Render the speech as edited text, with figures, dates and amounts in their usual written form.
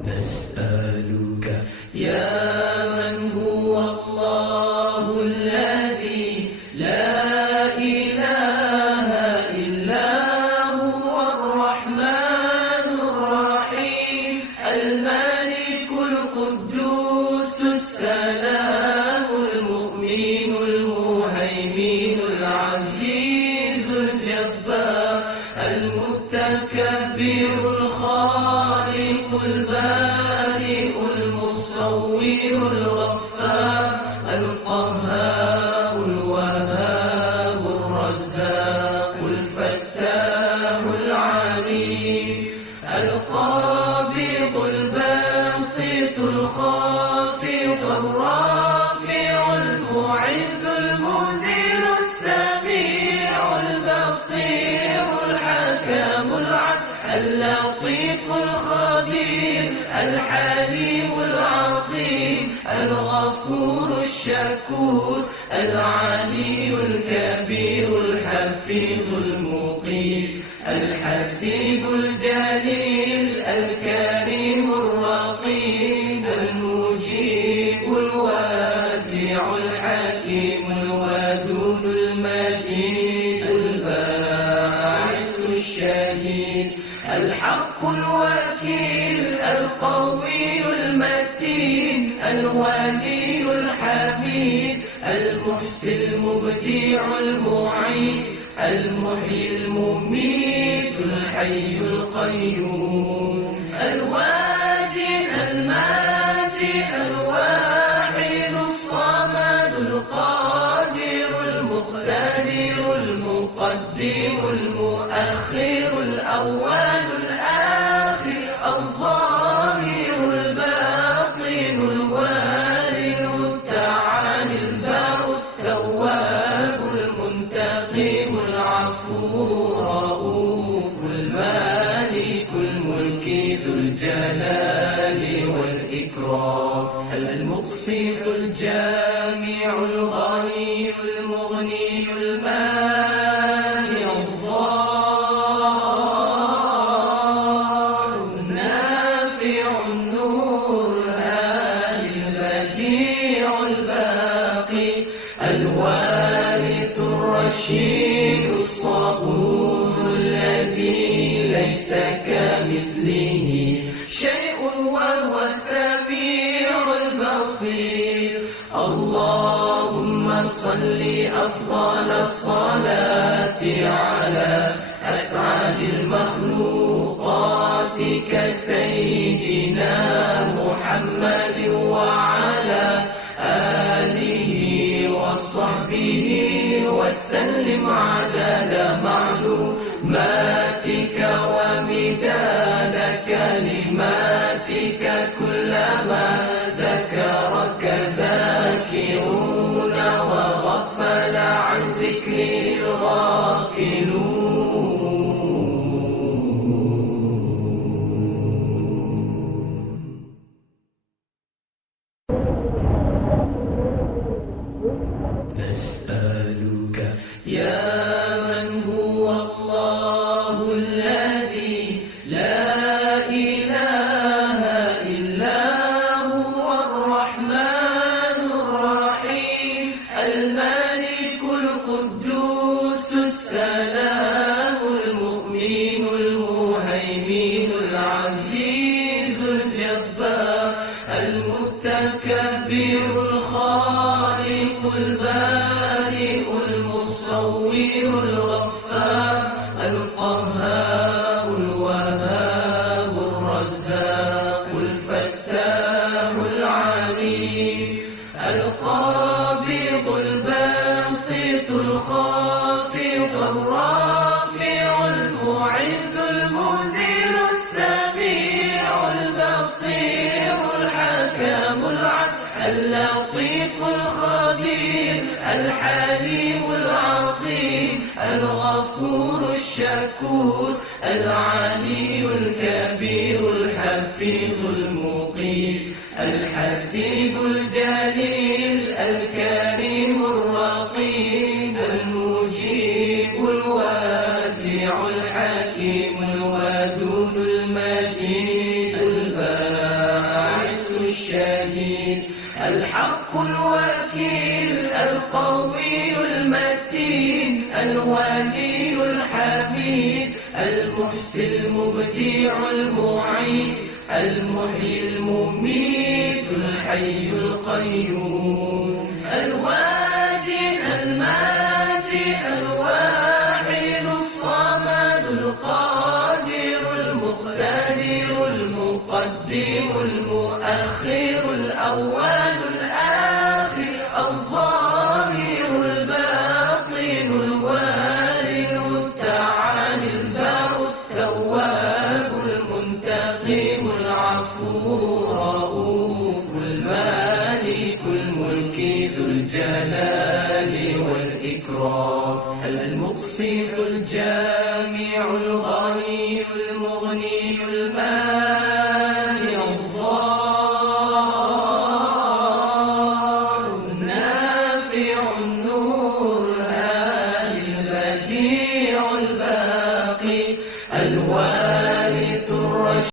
نسألك يا من هو الله الذي لا إله إلا هو الرحمن الرحيم الملك القدوس السلام المؤمن المهيمن العزيز الجبار المتكبر الخالق البارئ المصور الغفار القهار الوهاب الرزاق الفتاح العليم القابض الباسط الخافض الرافع المعز المذل السميع البصير الحكم العدل اللطيف الخبير الحليم العظيم الغفور الشكور العلي الكبير الحفيظ المقيم الحسيب الجليل الكريم الرقيب المجيب الواسع الحكيم الودود المجيد الباعث الشهيد الحق الوكيل القوي المتين الولي الحميد المحسن المبدع المعيد المحيي المميت الحي القيوم الواجد الماجد الواحد الصمد القادر المقتدر المقدم المؤخر الأول الآخر الظاهر الباطن الوالد التعالي البر التواب المنتقم العفو الرؤوف المالك الملك ذو الجلال والإكرام المقسط الجامع الغني المغني المانع الضار النافع النور الهادي البديع الباقي الوارث الرشيد الصبور الذي ليس كمثله شيء وهو السميع البصير اللهم صل أفضل الصلاة على أسعد المخلوقات كسيدنا محمد وعلى آله وصحبه وسلم عدد معلوماتك ومداد كلماتك كلما ذكرك ذاكرون وغفل عن ذكر الغافلون نسألك يا من هو الله الذي لا إله إلا هو الرحمن الرحيم الملك القدوس السلام المؤمن المهيمن العزيز الجبار المتكبر الخالق البارئ المصور الغفار القهار الوهاب الرزاق الفتاح العليم القابض الباسط الخافض الرافع المعز المذل السميع البصير الحكم العدل اللطيف الخبير الحليم العظيم الغفور الشكور العلي الكبير الحفيظ المقيم الحسيب الجليل الكريم الرقيب المجيب الواسع الحكيم الودود المجيد الباقي المحسي المبدع المعيد المحيي المميت الحي القيوم الواجد الماجد الواحد الصمد القادر المقتدر المقدم المؤخر الأول الآخر الظاهر الباطن الوالد التعالي البر التواب المنتقم العفو الرؤوف المالك الملك ذو الجلال والإكرام المقسط الجامع الغني المغني المانع الضار النافع النور الهادي البديع الباقي الوالي